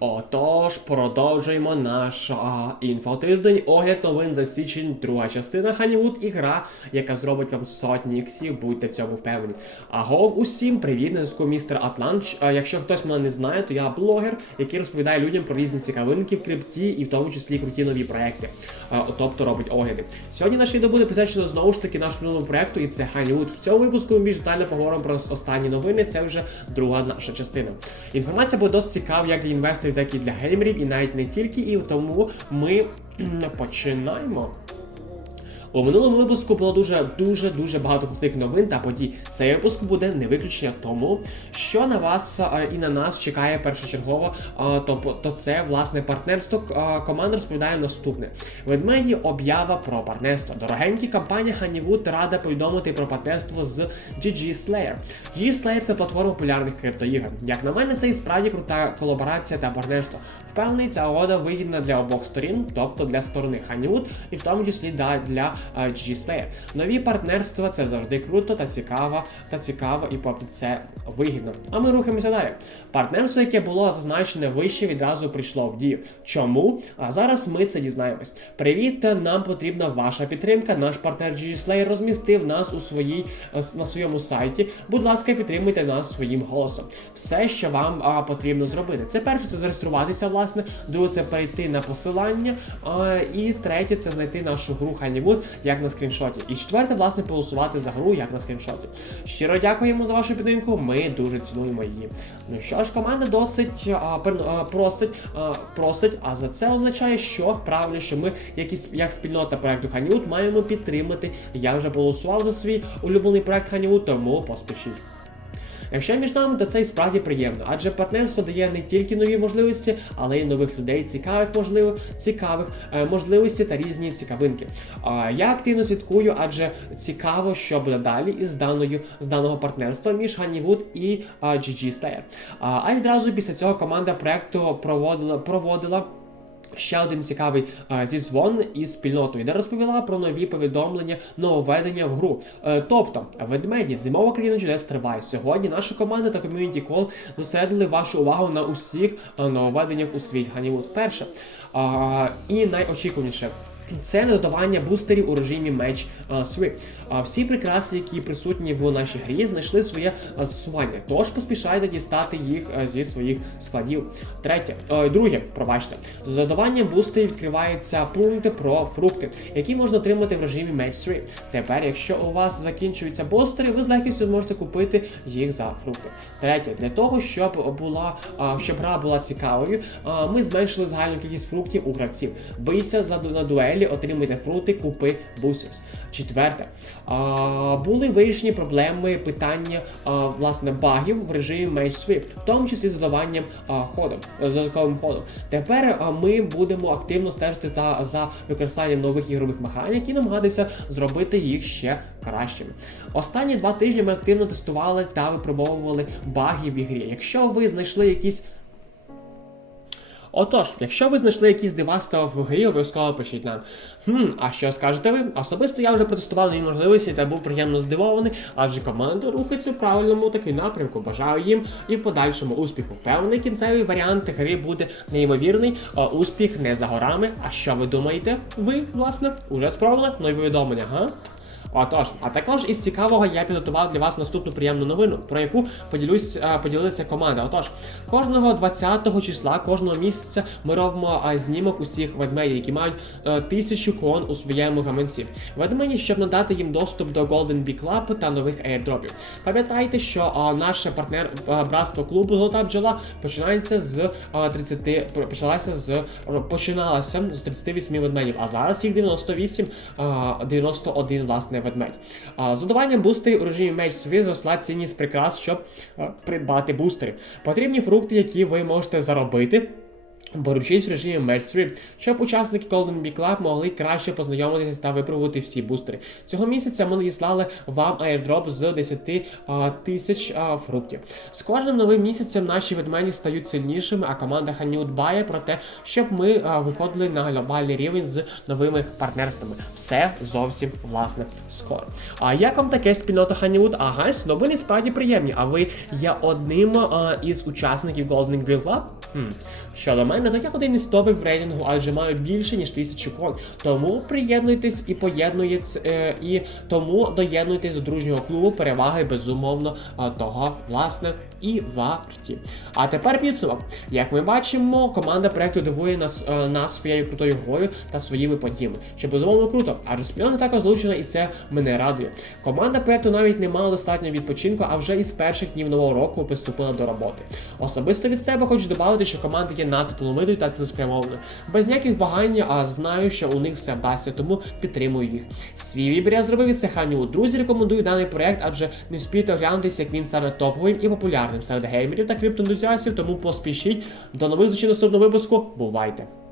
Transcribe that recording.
Отож, продовжуємо наш а, інфотиждень. Огляд новин за січень, друга частина Ханівуд ігра, яка зробить вам сотні іксів, будьте в цьому впевнені. Агов усім, привіт, на зв'язку містер Атланч. А, якщо хтось мене не знає, то я блогер, який розповідає людям про різні цікавинки в крипті і в тому числі круті нові проекти. А, тобто робить огляди. Сьогодні наше відео буде присвячено знову ж таки нашому проекту, і це Ханівуд. В цьому випуску ми більш детально поговоримо про останні новини. Це вже друга наша частина. Інформація буде досить цікава як для інвесторів, так і для геймерів, і навіть не тільки. І тому ми починаємо. У минулому випуску було дуже дуже дуже багато крутих новин та подій. Цей випуск буде не виключення тому, що на вас і на нас чекає першочергово. То, то це власне партнерство. Команда розповідає наступне: ведмеді об'ява про партнерство. Дорогенькі компанія Honeywood рада повідомити про партнерство з GG Slayer. GG Slayer – це платформа популярних криптоігр. Як на мене, це і справді крута колаборація та партнерство. Впевнений, ця угода вигідна для обох сторін, тобто для сторони Honeywood і в тому числі для а, GG Slayer. Нові партнерства це завжди круто та цікаво, та цікаво, і поки це вигідно. А ми рухаємося далі. Партнерство, яке було зазначене вище, відразу прийшло в дію. Чому? А зараз ми це дізнаємось. Привіт, нам потрібна ваша підтримка. Наш партнер GG Slayer розмістив нас у своїй на своєму сайті. Будь ласка, підтримуйте нас своїм голосом. Все, що вам а, потрібно зробити. Це перше, це зареєструватися, власне. Друге, це перейти на посилання. А, і третє, це знайти нашу гру Honeywood як на скріншоті. І четверте, власне, голосувати за гру як на скріншоті. Щиро дякуємо за вашу підтримку. Ми дуже цінуємо її. Ну що ж, команда досить а, пер- а, просить, а, просить, а за це означає, що правильно, що ми, як, і, як спільнота проекту Honeywood, маємо підтримати. Я вже голосував за свій улюблений проект Honeywood, тому поспішіть. Якщо між нами, то це і справді приємно, адже партнерство дає не тільки нові можливості, але й нових людей, цікавих можливих, цікавих е, можливостей та різні цікавинки. Я активно слідкую, адже цікаво, що буде далі із даною з даного партнерства між Honeywood і GG Slayer. А відразу після цього команда проекту проводила проводила. Ще один цікавий е, зізвон із спільнотою, де розповіла про нові повідомлення, нововведення в гру. Е, тобто, ведмеді, зимова країна чудес триває. Сьогодні наша команда та ком'юніті кол зосередили вашу увагу на усіх е, нововведеннях у світ Ганівуд. Перше а, і найочікуваніше. Це додавання бустерів у режимі а, А, Всі прикраси, які присутні в нашій грі, знайшли своє а, застосування. Тож поспішайте дістати їх зі своїх складів. Третє, О, друге, пробачте, з додаванням бустерів відкриваються пункти про фрукти, які можна отримати в режимі Match Swift. Тепер, якщо у вас закінчуються бустери, ви з легкістю зможете купити їх за фрукти. Третє, для того, щоб була щоб гра була цікавою, ми зменшили загальну кількість фруктів у гравців. Бийся за на дуелі, отримуйте фрукти, купи бустерс. Четверте, а, були вирішені проблеми питання а, власне багів в режимі Match Swift, в тому числі з додаванням а, ходом, з додатковим ходом. Тепер а, ми будемо активно стежити та за використанням нових ігрових механік і намагатися зробити їх ще кращими. Останні два тижні ми активно тестували та випробовували баги в ігрі. Якщо ви знайшли якісь Отож, якщо ви знайшли якісь диваста в грі, обов'язково пишіть нам. Хм, а що скажете ви? Особисто я вже протестував нові можливості та був приємно здивований, адже команда рухається в правильному таки напрямку. Бажаю їм і в подальшому успіху. Впевнений, кінцевий варіант гри буде неймовірний, успіх не за горами. А що ви думаєте? Ви, власне, уже спробували нові повідомлення, га? Отож, а також із цікавого я підготував для вас наступну приємну новину, про яку поділюсь, поділилася команда. Отож, кожного 20 числа, кожного місяця ми робимо знімок усіх ведмедів, які мають е, тисячу кон у своєму гаманці. Ведмеді, щоб надати їм доступ до Golden Bee Club та нових airdropів. Пам'ятайте, що наше партнер братство клубу Золота бджола починається з 30, почалася з починалася з 38 ведмедів, а зараз їх 98, 91 власне ведмедь. А, З додаванням бустерів у режимі меч собі зросла цінність прикрас, щоб а, придбати бустери. Потрібні фрукти, які ви можете заробити. Беручись в режимі Mercury, щоб учасники Golden Bee Club могли краще познайомитися та випробувати всі бустери. Цього місяця ми надіслали вам airdrop з 10 а, тисяч а, фруктів. З кожним новим місяцем наші ведмені стають сильнішими, а команда Honeywood дбає про те, щоб ми а, виходили на глобальний рівень з новими партнерствами. Все зовсім власне скоро. А як вам таке спільнота Honeywood? А гайс, новини справді приємні. А ви є одним а, із учасників Golden Bee Club? Хм. Щодо мене, то я один із топів в рейтингу, адже маю більше ніж тисячу кон. Тому приєднуйтесь і поєднуєтесь, е, і тому доєднуйтесь до дружнього клубу переваги безумовно того власне і варті. А тепер підсумок. Як ми бачимо, команда проекту дивує нас, е, нас своєю крутою грою та своїми подіями, що безумовно круто. А спільнота також злучена, і це мене радує. Команда проекту навіть не мала достатньо відпочинку, а вже із перших днів нового року приступила до роботи. Особисто від себе хочу додати, що команда є талановитою та цілеспрямовано. Без ніяких вагань, а знаю, що у них все вдасться, тому підтримую їх. Свій вибір я зробив від Сеханю. Друзі, рекомендую даний проект, адже не спійте оглянутися, як він стане топовим і популярним серед геймерів та криптоентузіастів, тому поспішіть. До нових зустрічей наступного випуску. Бувайте!